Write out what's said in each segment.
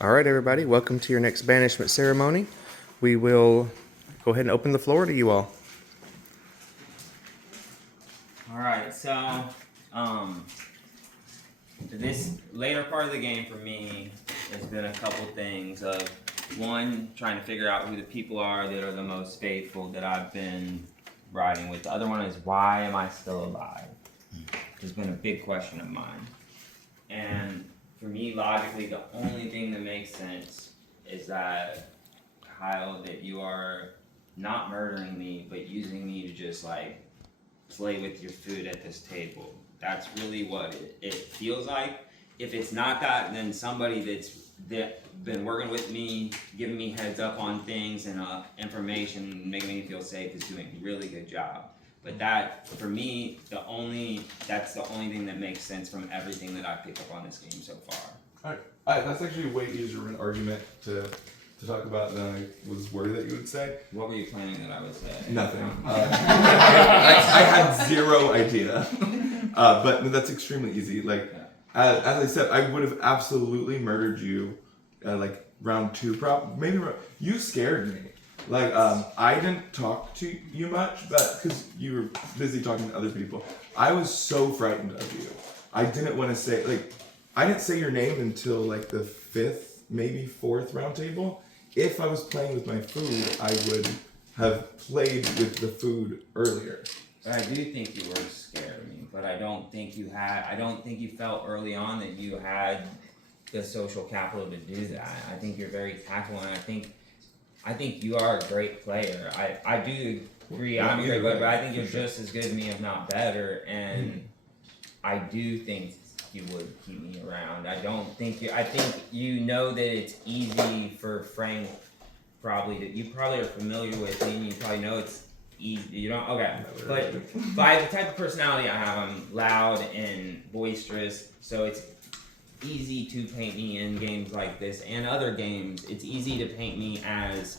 All right, everybody, welcome to your next banishment ceremony. We will go ahead and open the floor to you all. All right, so this later part of the game for me has been a couple things of one, trying to figure out who the people are that are the most faithful that I've been riding with. The other one is, why am I still alive? Has been a big question of mine. And for me, logically, the only thing that makes sense is that, Kyle, that you are not murdering me, but using me to just like play with your food at this table. That's really what it feels like. If it's not that, then somebody that's been working with me, giving me heads up on things and information, making me feel safe, is doing a really good job. But that, for me, that's the only thing that makes sense from everything that I picked up on this game so far. Alright, that's actually way easier of an argument to talk about than I was worried that you would say. What were you planning that I would say? Nothing. I had zero idea. But that's extremely easy. Like, as I said, I would have absolutely murdered you, like round 2, you scared me. Like, I didn't talk to you much, but because you were busy talking to other people, I was so frightened of you. I didn't want to say, like, I didn't say your name until like the 5th, maybe 4th round table. If I was playing with my food, I would have played with the food earlier. I do think you were scared of me, but I don't think you felt early on that you had the social capital to do that. I think you're very tactful, and I think you are a great player. I do agree, I'm a great player, but I think you're just as good as me, if not better, and I do think you would keep me around. I think you know that it's easy for Frank, you probably are familiar with me, and you probably know it's easy. You don't, okay. But by the type of personality I have, I'm loud and boisterous, so it's easy to paint me in games like this and other games. It's easy to paint me as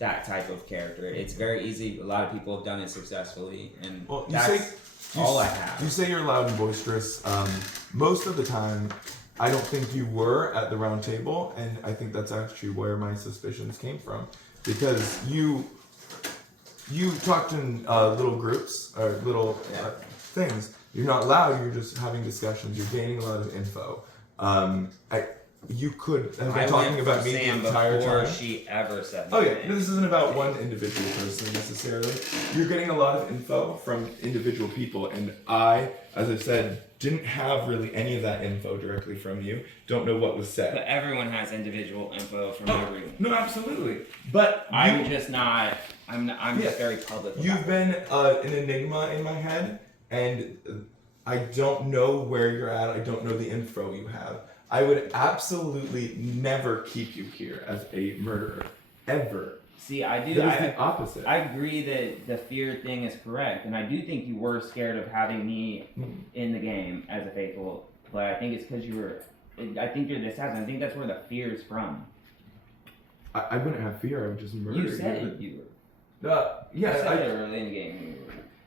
that type of character. It's very easy. A lot of people have done it successfully, and that's all I have. You say you're loud and boisterous. Most of the time, I don't think you were at the round table, and I think that's actually where my suspicions came from, because you talked in little groups or little things. You're not loud. You're just having discussions. You're gaining a lot of info. You could have been talking about me the entire time. She ever said Oh yeah, this isn't about one individual person necessarily. You're getting a lot of info from individual people, and I, as I said, didn't have really any of that info directly from you. Don't know what was said. But everyone has individual info from everyone. No, absolutely. But I'm just not. I'm just very public. You've been an enigma in my head, and I don't know where you're at. I don't know the info you have. I would absolutely never keep you here as a murderer, ever. See, I do. That is the opposite. I agree that the fear thing is correct, and I do think you were scared of having me in the game as a faithful. But I think it's because you were. I think you're the assassin. I think that's where the fear is from. I wouldn't have fear. I would just murder you. You said you were. Yeah. You said it early in the game.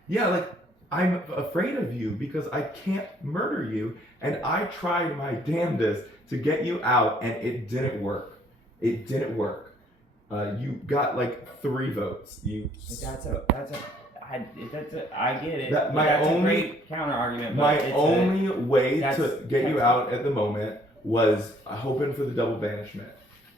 Yeah, like, I'm afraid of you because I can't murder you, and I tried my damnedest to get you out, and it didn't work. It didn't work. You got like 3 votes. I get it. That's a great counter argument. My only way to get you out at the moment was hoping for the double banishment.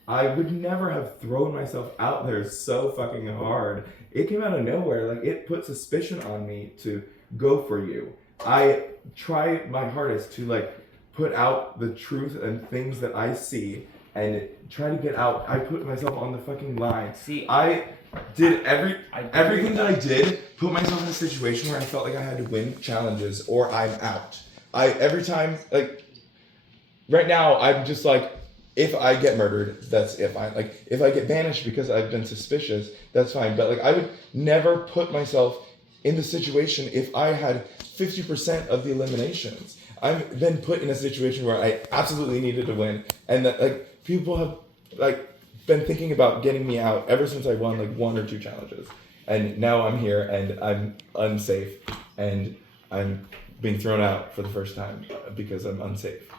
I would never have thrown myself out there so fucking hard. It came out of nowhere. Like, it put suspicion on me to go for you. I try my hardest to like put out the truth and things that I see and try to get out. I put myself on the fucking line. See, I did everything that I did, put myself in a situation where I felt like I had to win challenges or I'm out. Every time, like, right now, I'm just like, if I get murdered, that's if I get banished because I've been suspicious, that's fine. But like, I would never put myself in the situation if I had 50% of the eliminations. I've been put in a situation where I absolutely needed to win, and that like people have like been thinking about getting me out ever since I won like 1 or 2 challenges, and now I'm here and I'm unsafe and I'm being thrown out for the first time because I'm unsafe.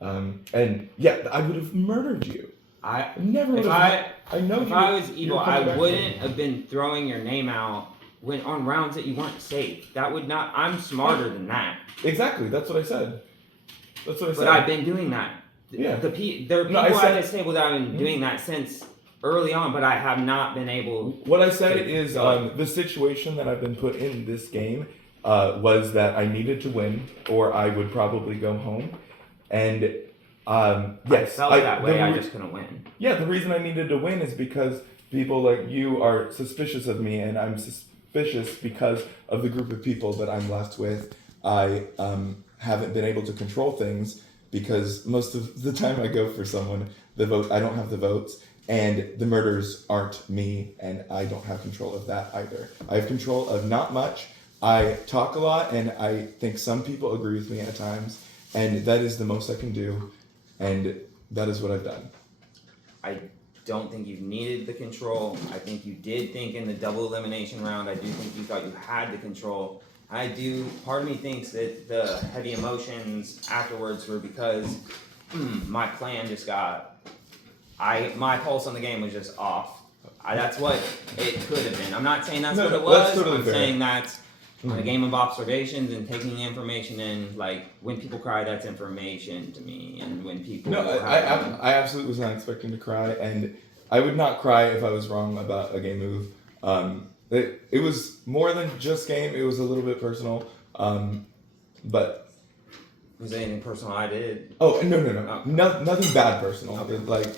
And yeah, I would have murdered you. I Never would if have. I know if you. I was evil, you're I coming back. wouldn't have been throwing your name out when on rounds that you weren't safe. That would not. I'm smarter than that. Exactly. That's what I said. That's what I said. But I've been doing that. Yeah. There are people I said- at this table that have been doing that since early on, but I have not been able. What I said is the situation that I've been put in this game was that I needed to win, or I would probably go home. And yes, I felt that way. I just couldn't win. Yeah, the reason I needed to win is because people like you are suspicious of me, and I'm suspicious because of the group of people that I'm left with. I haven't been able to control things because most of the time I go for someone, I don't have the votes, and the murders aren't me, and I don't have control of that either. I have control of not much. I talk a lot, and I think some people agree with me at times, and that is the most I can do, and that is what I've done. I don't think you needed the control. I think you did think in the double elimination round. I do think you thought you had the control. Part of me thinks that the heavy emotions afterwards were because my plan just my pulse on the game was just off. That's what it could have been. I'm not saying that's what it was. That's totally I'm fair. saying that's a game of observations and taking the information in. Like, when people cry, that's information to me. And when people... No, I absolutely was not expecting to cry, and I would not cry if I was wrong about a game move. It was more than just game. It was a little bit personal, but Was there anything personal I did? oh no, nothing bad personal. Okay. Like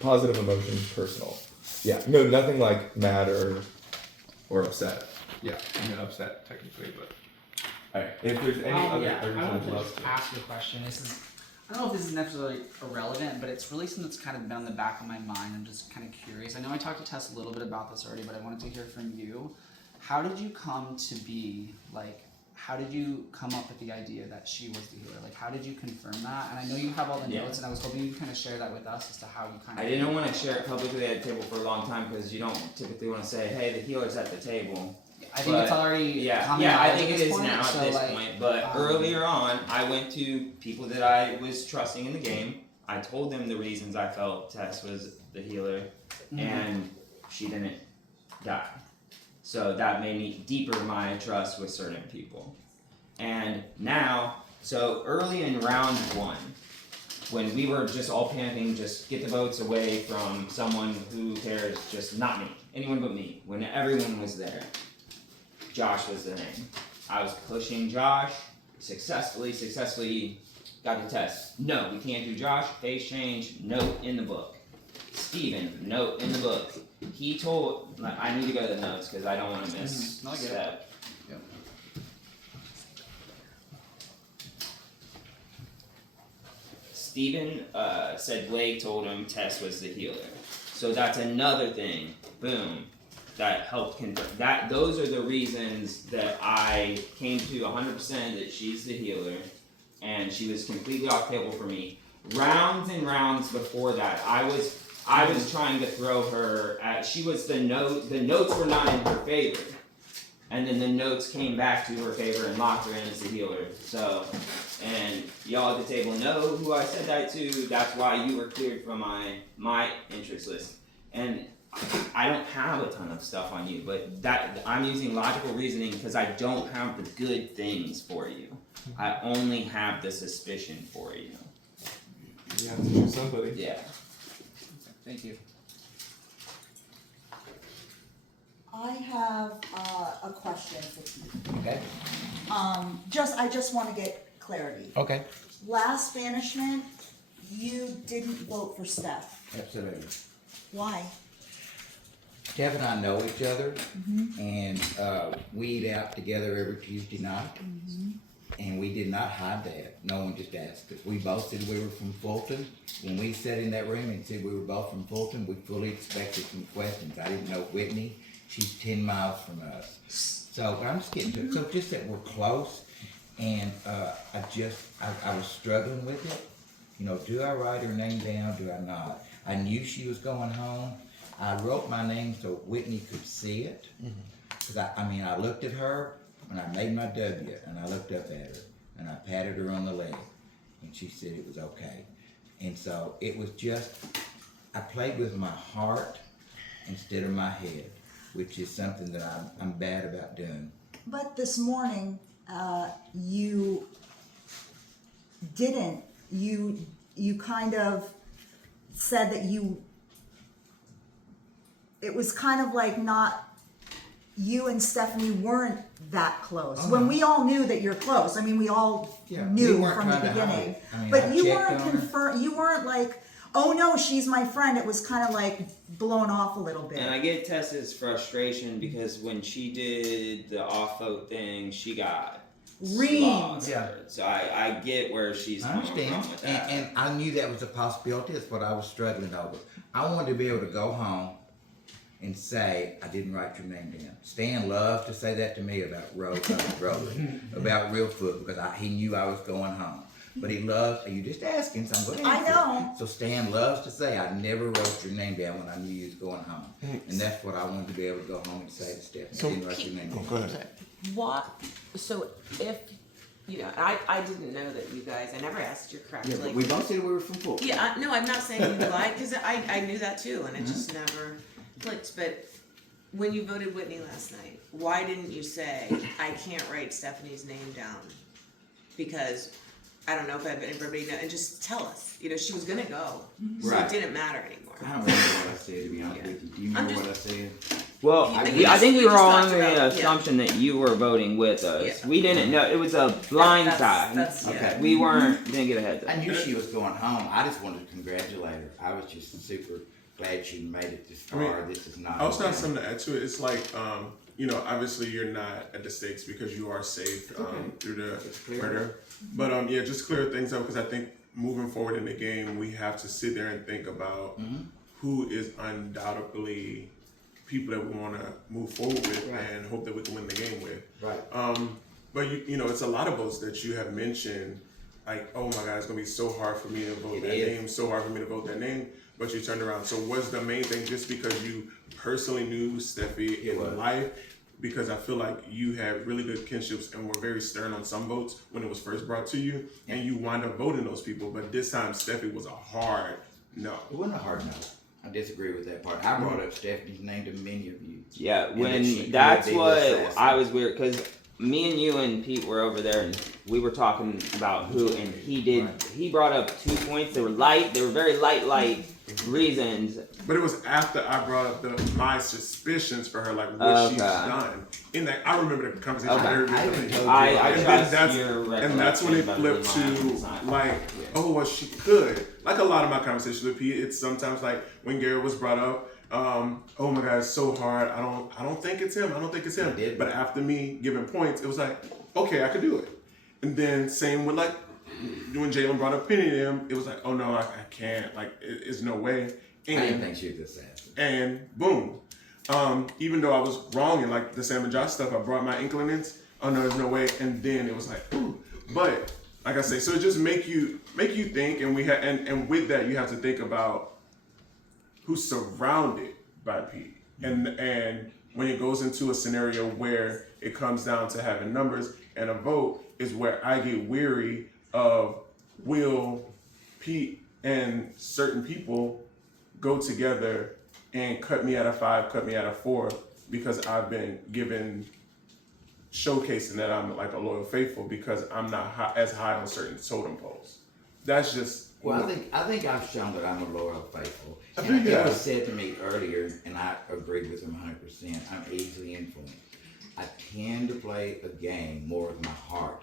positive emotions personal. Yeah, no, nothing like mad or upset. Yeah, I'm not upset technically, but all right. If there's any other, I want to love to. ask you a question. I don't know if this is necessarily irrelevant, but it's really something that's kind of been on the back of my mind. I'm just kind of curious. I know I talked to Tess a little bit about this already, but I wanted to hear from you. How did you come to be, like, how did you come up with the idea that she was the healer? Like, how did you confirm that? And I know you have all the notes, and I was hoping you could kind of share that with us as to how you kind of... I didn't want to share it publicly at the table for a long time because you don't typically want to say, hey, the healer's at the table. I think it's already common I knowledge think at it this is point, now so, at this like, point. But earlier on, I went to people that I was trusting in the game. I told them the reasons I felt Tess was the healer, and she didn't die. So that made me deeper my trust with certain people. And now, so early in round 1, when we were just all panicking, just get the votes away from someone who cares, just not me, anyone but me, when everyone was there. Josh was the name. I was pushing Josh, successfully got the test. No, we can't do Josh, face change, note in the book. Steven, note in the book. He told, I need to go to the notes because I don't want to miss No, I get it. step. Yep. Steven said Blake told him Tess was the healer. So that's another thing. Boom. That helped confirm. Those are the reasons that I came to 100% that she's the healer. And she was completely off table for me. Rounds and rounds before that, I was trying to throw her at, she was the notes were not in her favor. And then the notes came back to her favor and locked her in as the healer. So, and y'all at the table know who I said that to. That's why you were cleared from my interest list. And I don't have a ton of stuff on you, but that I'm using logical reasoning because I don't have the good things for you. I only have the suspicion for you. You have to choose somebody. Yeah. Thank you. I have a question for Keith. Okay. I just want to get clarity. Okay. Last banishment, you didn't vote for Steph. Absolutely. Why? Steph and I know each other, and we eat out together every Tuesday night, and we did not hide that. No one just asked us. We both said we were from Fulton. When we sat in that room and said we were both from Fulton, we fully expected some questions. I didn't know Whitney. She's 10 miles from us. So, but I'm just getting to it. So just that we're close, and I was struggling with it. You know, do I write her name down? Do I not? I knew she was going home. I wrote my name so Whitney could see it. Because I looked at her and I made my W and I looked up at her and I patted her on the leg. and she said it was okay. And so it was just, I played with my heart instead of my head, which is something that I'm bad about doing. But this morning, you didn't. You kind of said that it was kind of like not, you and Stephanie weren't that close. Oh, when no. we all knew that you're close. I mean, we all Yeah, knew we weren't from the trying to hide beginning. it. I mean, But I you checked weren't on her. confirmed. You weren't like, oh no, she's my friend. It was kind of like blown off a little bit. And I get Tessa's frustration because when she did the off-vote thing, she got Reamed. slaughtered. Yeah. So I get where she's I coming understand, from with that. and I knew that was a possibility. That's what I was struggling over. I wanted to be able to go home and say, I didn't write your name down. Stan loved to say that to me about Rolling, about Real Foot, because he knew I was going home. But he loved, you just asking, so I'm going to I answer. know. So Stan loves to say, I never wrote your name down when I knew you was going home. And that's what I wanted to be able to go home and say to Stephanie. I didn't write your name down. Go ahead. What? So if I didn't know that you guys. I never asked your correct. Yeah, but like, we both said we were from Fulton. yeah. No, I'm not saying you lied because I knew that too, and it just never clicked. But when you voted Whitney last night, why didn't you say I can't write Stephanie's name down? Because I don't know if everybody know, and just tell us. She was gonna go, so Right. it didn't matter anymore. I don't remember what I said, to be honest Yeah. with you. Do you remember what I said? Well, You I think we were just all talked under the about- assumption that you were voting with us. Yeah. We didn't know. It was a blind side. That's yeah. Okay. We didn't get a heads I up. knew she was going home. I just wanted to congratulate her. I was just super glad she made it this far. I mean, This is not. I also have something to add to it. It's like, obviously you're not at the stakes because you are safe through the clear. murder. But just clear things up because I think moving forward in the game, we have to sit there and think about who is undoubtedly people that we want to move forward with and hope that we can win the game with. Right. But it's a lot of votes that you have mentioned. Like, oh my God, it's gonna be so hard for me to vote It that is. name, so hard for me to vote that name. But you turned around. So was the main thing just because you personally knew Steffi in was. life? Because I feel like you had really good kinships and were very stern on some votes when it was first brought to you, and you wind up voting those people. But this time, Steffi was a hard no. It wasn't a hard no. I disagree with that part. I brought up Stephanie's name to many of you. Yeah, And then she when could that's be the what assassin. I was weird because me and you and Pete were over there and we were talking about who, and he brought up 2 points. They were very light reasons. But it was after I brought up my suspicions for her, like what she's done. In that, I remember the conversation Okay. very I even vividly. told you. I And trust then your and that's when it recollection, flipped but to mine- like, oh, well, she could. Like a lot of my conversations with Pete, it's sometimes like when Garrett was brought up, oh my God, it's so hard. I don't think it's him. I don't think it's him. I did. But after me giving points, it was like, okay, I could do it. And then same with like when Jalen brought up pinning him, it was like, oh no, I can't. Like, it's no way. I didn't think she was the assassin. And boom. Even though I was wrong in like the Sam and Josh stuff, I brought my inclinings. Oh no, there's no way. And then it was like, ooh. But like I say, so it just make you think, and and with that you have to think about who's surrounded by Pete. And when it goes into a scenario where it comes down to having numbers and a vote is where I get weary of will Pete and certain people go together and cut me out of 5, cut me out of 4 because I've been given showcasing that I'm like a loyal faithful because I'm not as high on certain totem poles. That's just Well, I think I've shown that I'm a loyal faithful. I And think you it have. was said to me earlier, and I agreed with him 100%. I'm easily influenced. I tend to play a game more with my heart.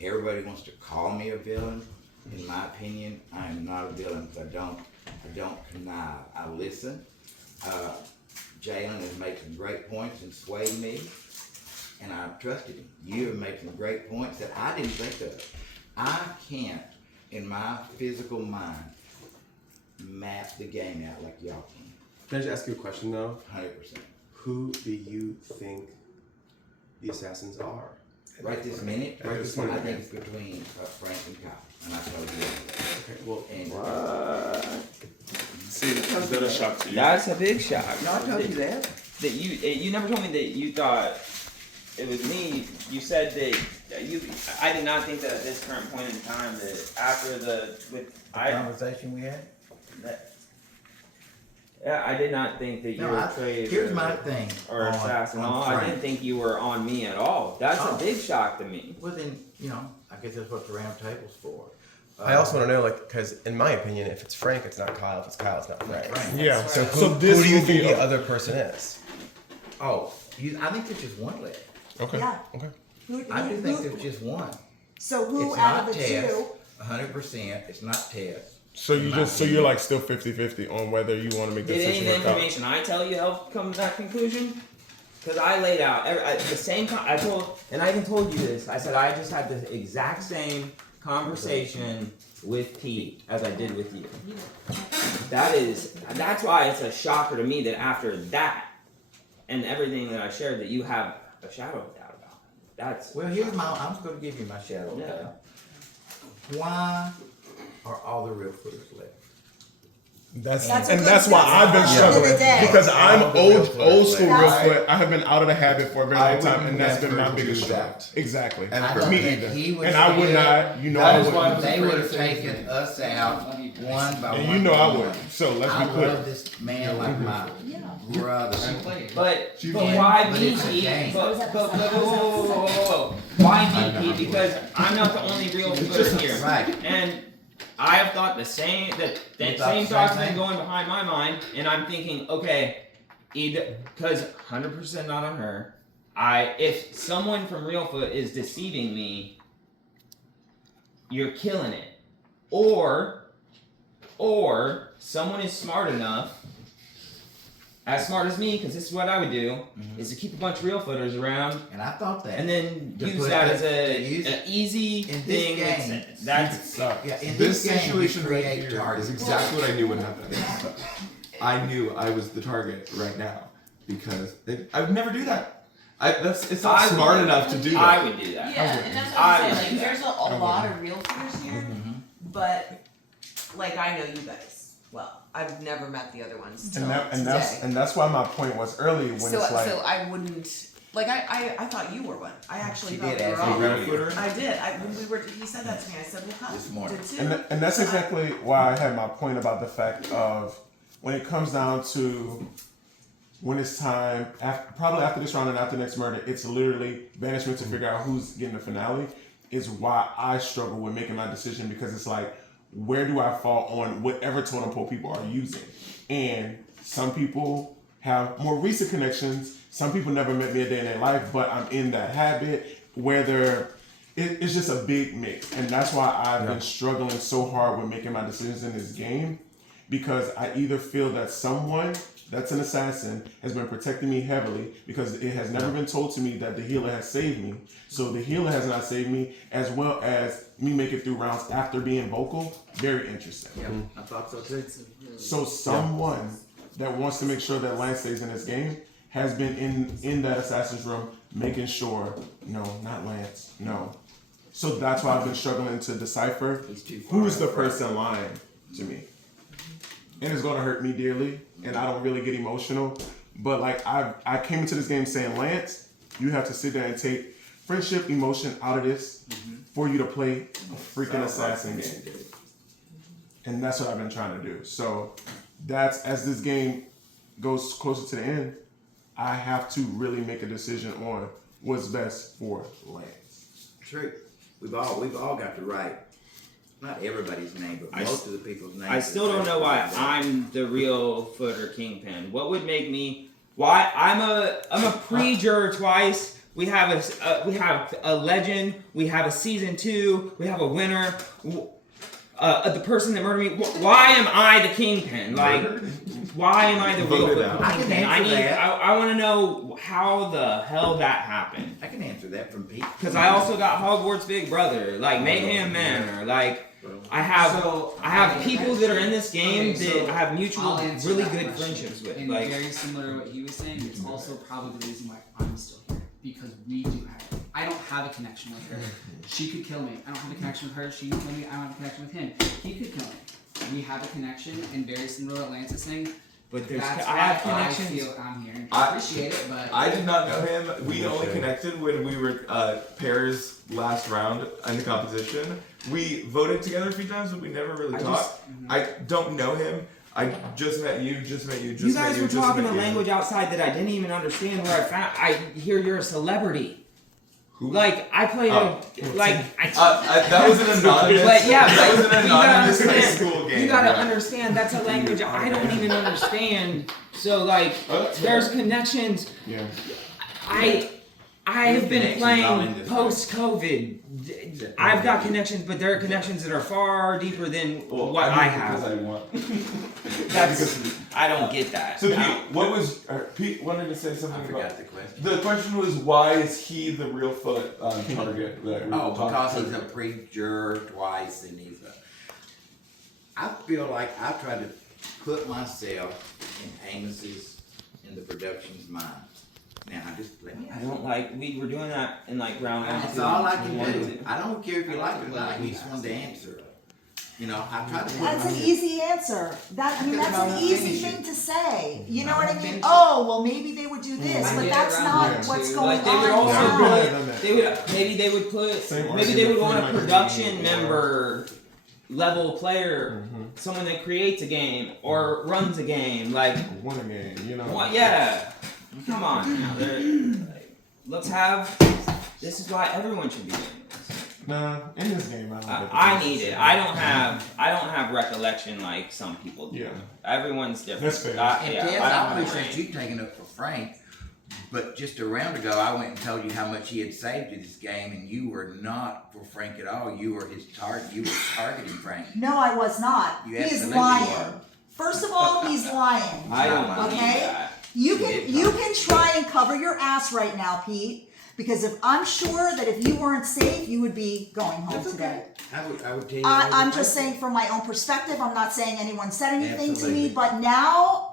Everybody wants to call me a villain. In my opinion, I am not a villain because I don't connive. I listen. Jalen has made some great points and swayed me, and I've trusted him. You have made some great points that I didn't think of. I can't, in my physical mind, map the game out like y'all can. Can I just ask you a question though? 100%. Who do you think the assassins are? Right this minute, At this point, I think it's between Frank and Kyle, and I told you that. Okay, well, And See, is that a shock to you? That's a big shock. no, I told you that. That you never told me that you thought it was me. You said that I did not think that at this current point in time that after the Conversation we had? Yeah, I did not think that you No, were trade here's my thing. or assassin. on I Frank. didn't think you were on me at all. That's Oh. a big shock to me. Well then, I guess that's what the round table's for. I also want to know, like, because in my opinion, if it's Frank, it's not Kyle. If it's Kyle, it's not Frank. Frank. Yeah. So So who this do you will think be the other person is? Oh, I think there's just one left. Okay. Yeah. Okay. I do think there's just one. So who It's out not of the Tess, two? 100%. It's not Tess. So you're like still 50-50 on whether you want to make the Did any of decision the work out. information I tell you help come to that conclusion? Because I laid out the same. I told, and I even told you this. I said I just had the exact same conversation with Pete as I did with you. That's why it's a shocker to me that after that and everything that I shared, that you have a shadow of doubt about it. That's Well, I'm just going to give you my shadow of Yeah. doubt. Why are all the real footers left? That's That's a and good- that's why I've been that's the end of the struggling day. because I'm All the real old foot. school real That's- foot. I have been out of the habit for a very I long time, would and that's been my never biggest do struggle. that. Exactly. And I for don't me think either. he would And I would still- not. You know, That I is why wouldn't. I'm They afraid would to have say taken us out one by one. And you know I by would. one. So let's I be clear. love this man like my brother. But She- why But me, it's a Pete? game. But whoa. Why me, Pete? Because I'm not the only real footer here. Right. And I have thought the same You that thought the same same thoughts been thing? going behind my mind, and I'm thinking, okay, either because 100% not on her. If someone from Real Foot is deceiving me, you're killing it, or someone is smart enough, as smart as me, because this is what I would do, is to keep a bunch of Real Footers around. And I thought that. And then To use put that it- as to use an easy in this thing. game. That's yeah, in This this game, situation you right create here is targets. exactly what I knew would happen. I knew I was the target right now because I would never do that. It's not I would smart do enough to do that. I would do that. Yeah, and that's what I I'm would saying. do Like, that. there's a lot of real footers here, but like I know you guys well. I've never met the other ones till today. that's why my point was earlier when So it's like so I wouldn't like I thought you were one. I actually She thought did we were ask all. me Real footer? I did. When we were, he said that to me. I said, "Well, This Kyle morning. did too." and that's exactly why I had my point about the fact of when it comes down to when it's time, probably after this round and after next murder, it's literally banishment to figure out who's getting the finale. Is why I struggle with making my decision because it's like, where do I fall on whatever totem pole people are using? And some people have more recent connections. Some people never met me a day in their life, but I'm in that habit where it's just a big mix. And that's why I've been struggling so hard with making my decisions in this game because I either feel that someone that's an assassin has been protecting me heavily because it has never been told to me that the healer has saved me. So the healer has not saved me, as well as me making it through rounds after being vocal. Very interesting. Yeah, I thought so too. So someone that wants to make sure that Lance stays in this game has been in that assassin's room making sure, no, not Lance, no. So that's why I've been struggling to decipher He's too far who is the up front. person lying to me. And it's gonna hurt me dearly, and I don't really get emotional. But like I came into this game saying, Lance, you have to sit there and take friendship emotion out of this for you to play a freaking assassin game. And that's what I've been trying to do. So that's as this game goes closer to the end, I have to really make a decision on what's best for Lance. True. We've all got the right. Not everybody's name, but most of the people's names. I still don't know why I'm the real footer kingpin. What would make me? Why I'm a pre-juror twice. We have a legend. We have a season 2. We have a winner. The person that murdered me. Why am I the kingpin? Like, why am I the real Voted footer out. I can kingpin? answer that. I want to know how the hell that happened. I can answer that from Pete. Because I also got Hogwarts Big Brother, like Mayhem Manor, like I have people that are in this game that I have mutual, I'll answer really that good question. friendships with. And Like, very similar to what he was saying, it's also probably the reason why I'm still here. Because we do have I don't have a connection with her. She could kill me. I don't have a connection with her. She could kill me. I don't have a connection with him. He could kill me. We have a connection, and very similar to what Lance is saying, But there's That's I have why connections. I feel I'm here. I- Appreciate it, but I did not know him. We only connected when we were pairs last round in the competition. We voted together a few times, but we never really talked. I don't know him. I just met you. You guys were talking a language outside that I didn't even understand. Where I hear you're a celebrity. Who? Like I played that was an anonymous. But yeah, that was an you gotta anonymous high understand. school game. You gotta yeah. understand that's a language I don't even understand. So like, Oh, that's there's fair. connections. Yeah. I have been connections all in playing this post COVID. I've got connections, but there are connections that are far deeper than what I have. Because I want. That's I don't get that. So Pete, what was Pete wanted to say something I about? forgot the question. The question was, why is he the real foot target? That we Oh, were talking because he's about? a preacher twice, and he's a. I feel like I tried to put myself in Amos's, in the production's mind. Now I just let me. I don't like. We were doing that in like round one. That's two, all I we can wanted do. to. I don't care if you like it or not. You just want the answer. You know, I tried to put That's an myself. easy answer. That's an I'll easy finish thing it. to say. You know I'll what I mean? finish it. Oh, well, maybe they would do this, I but get that's around not that what's too. going Like they would on also Yeah, I've now. been done that. they would maybe they would put Same maybe they would argument want a for my production game, member level player, someone that creates a game or runs a game. Like Won a game, you know. what? Yeah, come on now. Like, let's have. This is why everyone should be doing this. Nah, in this game, I don't. get the I need it. consistency. I don't have recollection like some people do. Yeah. Everyone's different. That's fair. And Yeah, Ted, I I don't appreciate have you taking up for Frank, but just a round ago, I went and told you how much he had saved you this game, and you were not for Frank at all. You were his target. You were targeting Frank. No, I was not. You He's absolutely lying. were. First of all, he's lying. I don't believe Okay? that. You did can you lie. can try and cover your ass right now, Pete. Because if I'm sure that if you weren't safe, you would be going home That's today. okay. I would tell you. I'm just saying from my own perspective. I'm not saying anyone said anything to Absolutely. me, but now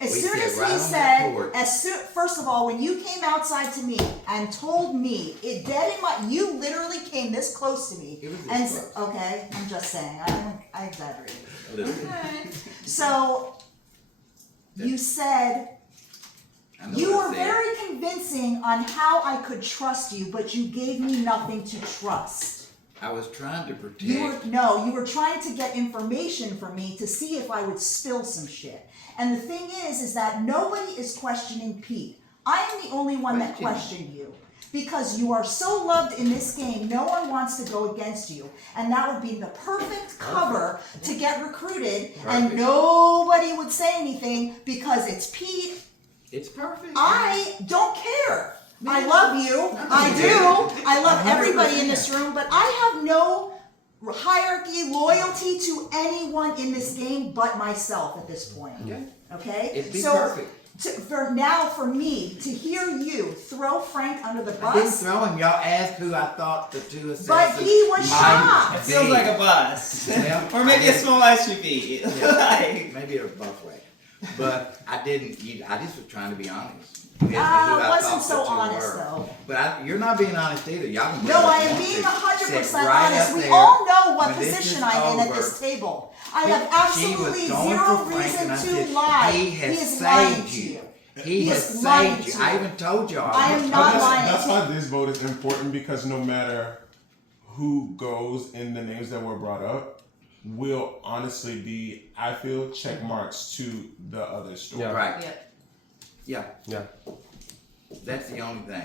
as We soon sat as right he on that said, porch. first of all, when you came outside to me and told me it dead in my, you literally came this close to me It was this and close. okay, I'm just saying, I exaggerated. A little bit. Okay. So you said. I know You what I were said. very convincing on how I could trust you, but you gave me nothing to trust. I was trying to protect. You were trying to get information from me to see if I would spill some shit. And the thing is that nobody is questioning Pete. I am the only one that questioned you. Because you are so loved in this game, no one wants to go against you. And that would be the perfect cover to get recruited, and Perfect. nobody would say anything because it's Pete. It's perfect. I don't care. I love you. I do. I love everybody in this room, but I have no hierarchy, loyalty to anyone in this game but myself at this point. Okay? It'd be so perfect. For me to hear you throw Frank under the I didn't bus, throw him. Y'all asked who I thought the two assassins. but he was might shocked. It feels like a bus, Well, or maybe I a small SUV. Like, Maybe a buffway. But I didn't. I just was trying to be honest. You asked me who I Wasn't thought so the two honest were. though. But you're not being honest either. Y'all can. No, I am being 100% honest. We all know what position I'm in at this table. I have absolutely zero reason to lie. He has is lying saved to you. you. He has is lying saved you. to you. I even told y'all. I am not lying. That's why this vote is important, because no matter who goes in the names that were brought up, will honestly be, I feel, check marks to the other story. Yeah. Right. Yeah. Yeah. Yeah. That's the only thing.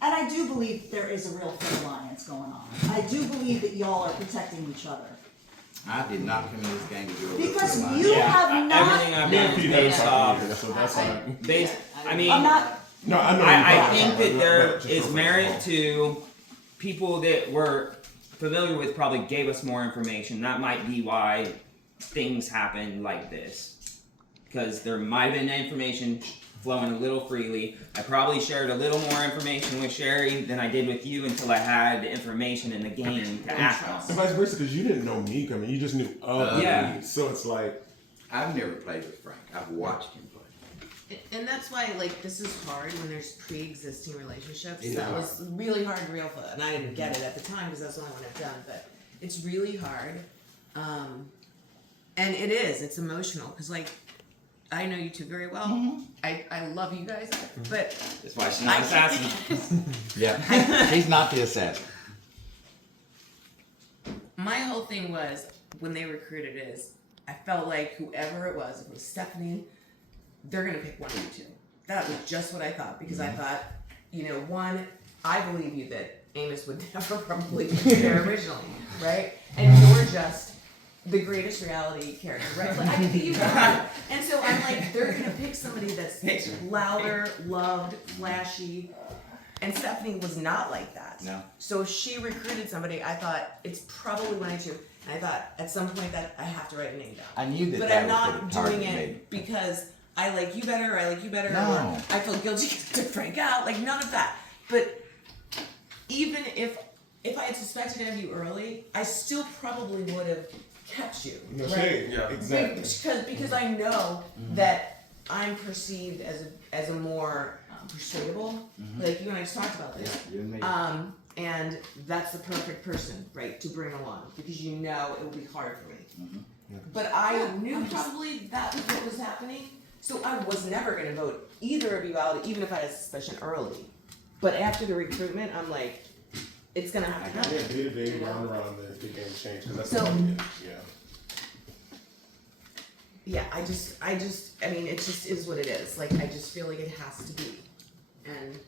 And I do believe there is a real fair alliance going on. I do believe that y'all are protecting each other. I did not come in this game to do a Because real you lie. have not. everything I've Me and done is Pete never based talked off. either, so that's like. Based. I mean, I'm not. No, I know. I think that there but just is real merit quick. to people that we're familiar with probably gave us more information. That might be why things happen like this. Because there might have been information flowing a little freely. I probably shared a little more information with Sherry than I did with you until I had the information in the game to act And on. vice versa, because you didn't know me coming, you just knew of Yeah. me. So it's like, I've never played with Frank. I've watched him play. And that's why, like, this is hard when there's pre-existing relationships. It That is was really hard to real foot, and I didn't get it at the time because that's the only one I've done. But it's really hard. And it's emotional because like I know you two very well. I love you guys, but That's why she's not an assassin. Yeah, she's not the assassin. my whole thing was when they recruited is I felt like whoever it was, if it was Stephanie, they're gonna pick one of you two. That was just what I thought because I thought, you know, one, I believe you that Amos would never probably be there originally, right? And you're just the greatest reality character, right? Like, I think you are. And so I'm like, they're gonna pick somebody that's louder, loved, flashy. And Stephanie was not like that. No. So if she recruited somebody, I thought it's probably one or two. And I thought at some point that I have to write a name down. I knew that But that I'm was not gonna target doing me. it because I like you better, I like you better, No. or I feel guilty to freak out. Like none of that. But even if I had suspected of you early, I still probably would have kept you. No right? shade. Yeah, exactly. Because I know that I'm perceived as a more persuadable. Like you and I just talked about this. You and me. And that's the perfect person, right, to bring along because you know it will be hard for me. But I knew probably that was what was happening, so I was never going to vote either of you out, even if I had a suspicion early. But after the recruitment, I'm like, it's going to have to happen. Yeah, day to day, round and round, the game changed because that's So- what it is. Yeah. Yeah, I mean, it just is what it is. Like, I just feel like it has to be. And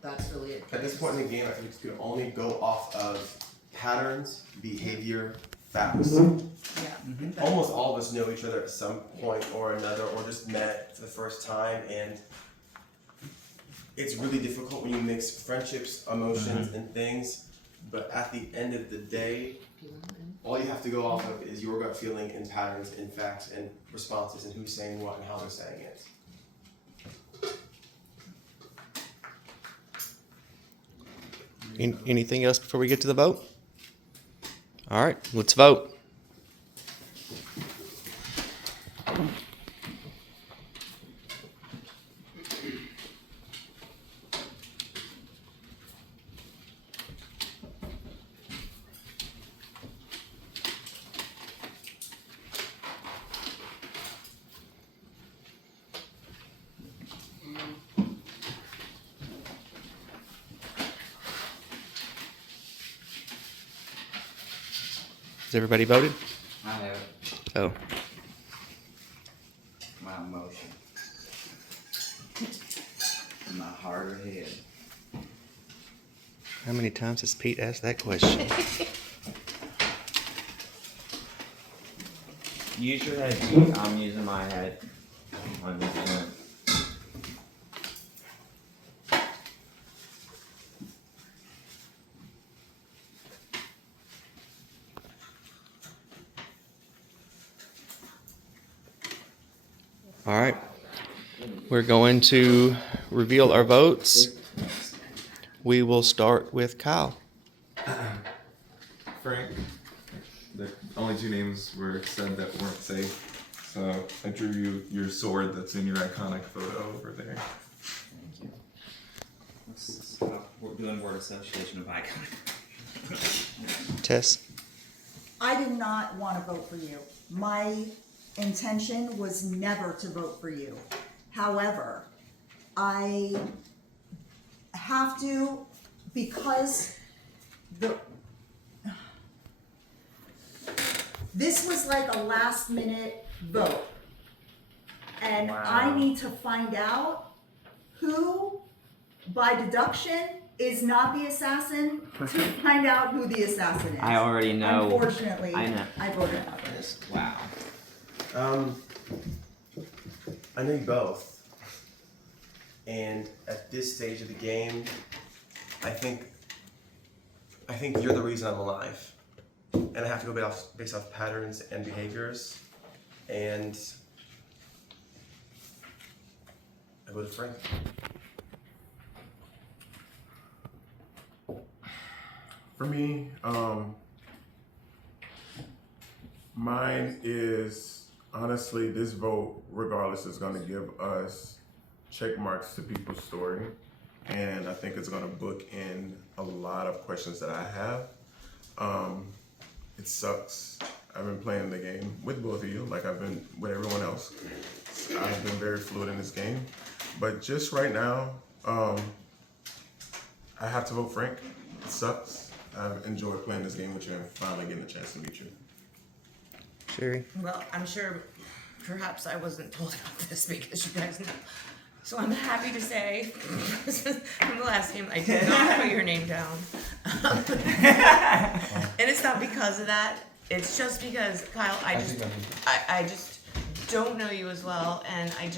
that's really it. At this point in the game, I think you can only go off of patterns, behavior, facts. Yeah. Almost all of us know each other at some point or another, or just met for the first time, and it's really difficult when you mix friendships, emotions, and things. But at the end of the day, all you have to go off of is your gut feeling and patterns and facts and responses and who's saying what and how they're saying it. Anything else before we get to the vote? All right, let's vote. Has everybody voted? I have Oh, my emotion. My heart or head. how many times has Pete asked that question? Use your head, Pete. I'm using my head on this one. All right, we're going to reveal our votes. We will start with Kyle. Frank. The only two names were said that weren't safe. So I drew you your sword that's in your iconic photo over there. Thank you. We're doing word association of icon. Tess. I did not want to vote for you. My intention was never to vote for you. However, I have to, because this was like a last minute vote. And I need to find out who, by deduction, is not the assassin to find out who the assassin is. I already know. Unfortunately, I know. I voted others. Wow. I know you both, and at this stage of the game, I think you're the reason I'm alive, and I have to go based off patterns and behaviors, and I voted Frank. For me, mine is honestly this vote, regardless, is going to give us check marks to people's story, and I think it's going to book in a lot of questions that I have. It sucks. I've been playing the game with both of you, like I've been with everyone else. I've been very fluid in this game, but just right now, I have to vote Frank. It sucks. I've enjoyed playing this game with you and finally getting a chance to meet you. Sherry? Well, I'm sure perhaps I wasn't told about this because you guys know. So I'm happy to say from the last game, I did not put your name down. And it's not because of that. It's just because, Kyle, I just don't know you as well, and I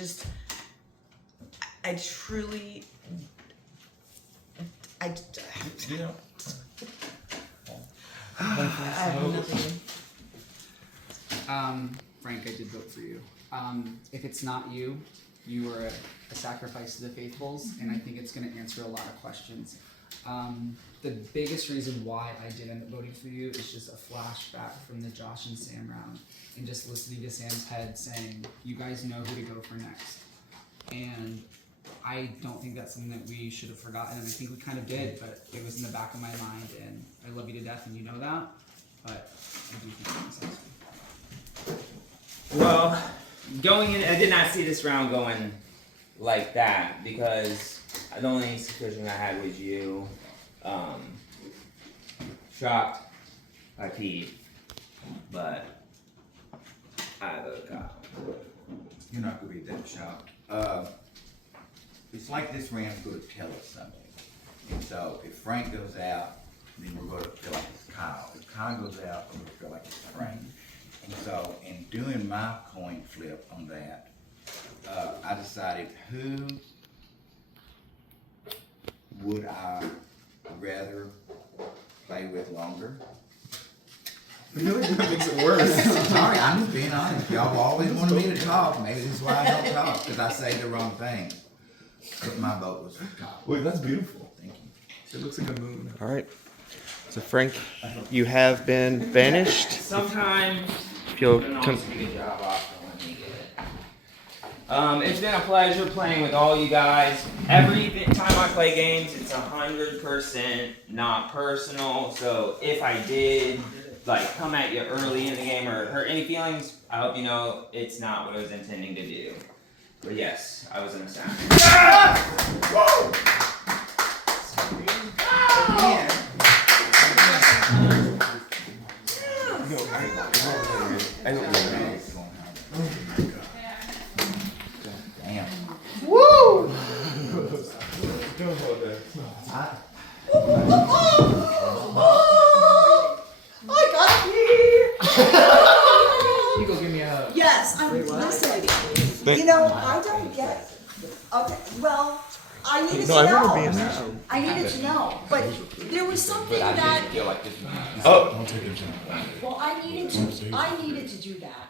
truly, I have nothing. Frank, I did vote for you. If it's not you, you were a sacrifice to the faithfuls, and I think it's going to answer a lot of questions. The biggest reason why I did end up voting for you is just a flashback from the Josh and Sam round, and just listening to Sam's head saying, you guys know who to go for next. And I don't think that's something that we should have forgotten, and I think we kind of did, but it was in the back of my mind, and I love you to death, and you know that, but I do think it makes sense. Well, going in, I did not see this round going like that because the only suspicion I had was you. Shocked by Pete, but I vote Kyle. You're not gonna be that shocked. It's like this round's gonna tell us something. And so if Frank goes out, then we're gonna feel like it's Kyle. If Kyle goes out, we're gonna feel like it's Frank. And so in doing my coin flip on that, I decided who would I rather play with longer. Really, that makes it worse. Sorry, I'm just being honest. Y'all always wanted me to talk. Maybe this is why I don't talk, because I say the wrong thing. But my vote was for Kyle. Wait, that's beautiful. Thank you. It looks like a moon. All right. So Frank, you have been banished. Sometimes If you'll you can always do a good job off when you get it. It's been a pleasure playing with all you guys. Every time I play games, it's 100% not personal. So if I did like come at you early in the game or hurt any feelings, I hope you know it's not what I was intending to do. But yes, I was in a sound. I don't know. Damn. Woo! Don't hold that. I got here. You go give me a hug. Yes, listen. You know, I don't get. Okay, well, I needed to No, I know. want to be in that. I needed to know, but there was something that. Feel like this one. Oh, Well, I needed to do that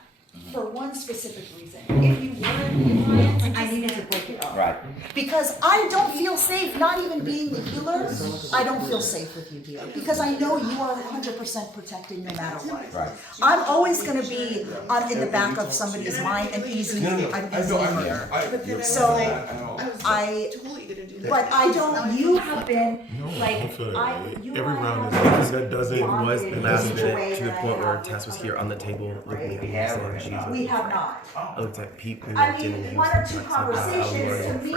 for one specific reason. If you were in the alliance, I needed to break it up. Right. Because I don't feel safe, not even being the healer, I don't feel safe with you here. Because I know you are 100% protected no matter what. Right. I'm always gonna be in the back of somebody's mind and easy murder. So, I, Totally gonna do that. but I don't, you have been, like, you Every and I round have is that doesn't bonded was in last such a way minute to the that I point where have Tess was with here on the other table people, looking right? at me and saying she's We have not. I looked at Pete who I looked in and mean, he one was or like two something conversations, to me,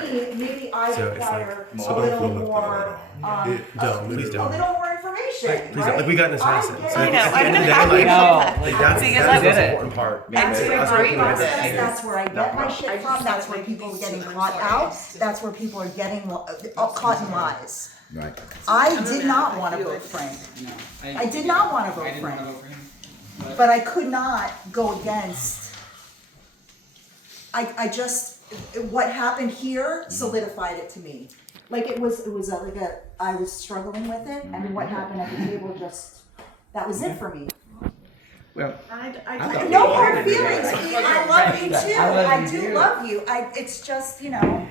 maybe I So it's require like, so a don't little feel looked more, at don't, please a don't. little more information, Please don't. Like we got in this I lesson. get So it. at the I'm end of the day, happy like, about like that's Because that's I the important part. That's Us great working about together. it. That's where I get my shit from, that's where people are getting caught out, that's where people are getting caught in lies. Right. I did not wanna vote Frank, No, I did not wanna I vote didn't want Frank, to vote for him. but I could not go against. I just, what happened here solidified it to me. Like it was I was struggling with it, and what happened at the table just, that was it for me. Well, thought No we hard were feelings, together. Pete, I love you too, I love I you do too. love you, it's just, you know.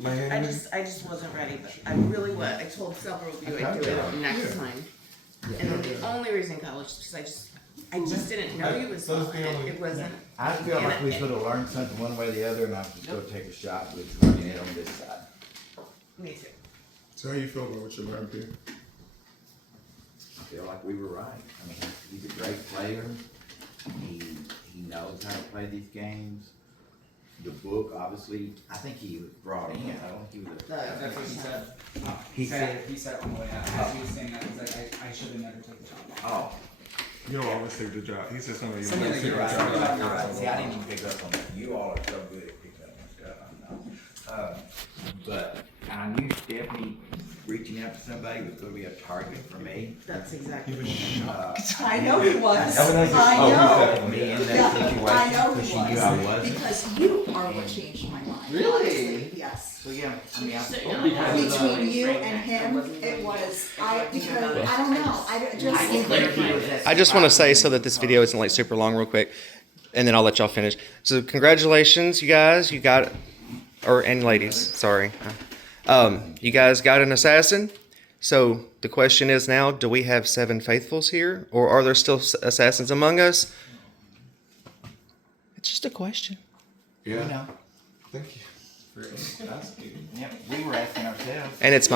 my hand is. I just wasn't ready, but I really was. I told several of you I'd do it next time. And then the only reason, Kyle, was just because I just didn't know you as well. It wasn't. I feel like we could have learned something one way or the other, and I'm just gonna take a shot with learning it on this side. Me too. So how you feel about what you learned here? I feel like we were right. I mean, he's a great player. He knows how to play these games. The book, obviously, I think he was brought in. I don't think he was. That's what he said. He said. He said on the way out. As he was saying that, he's like, I should have never taken the job. Oh. You don't always take the job. He said something. Something that You're you're right. right. See, I didn't even pick up on that. You all are so good at picking up on stuff. But I knew Stephanie reaching out to somebody was going to be a target for me. That's exactly. I know he was. Oh, who's I that? know. Me in that Yeah, situation I know because he she knew I was. wasn't. Because you are what changed my mind. Really? honestly, Yes. So yeah, I mean, Between you and him, it was, because, I don't know, I just want to say so that this video isn't like super long real quick, and then I'll let y'all finish. So congratulations, you guys. You got, and ladies, sorry. You guys got an assassin. So the question is now, do we have 7 faithfuls here? Or are there still assassins among us? It's just a question. Yeah. you know, Thank you for asking. yeah, we were asking ourselves. And it's my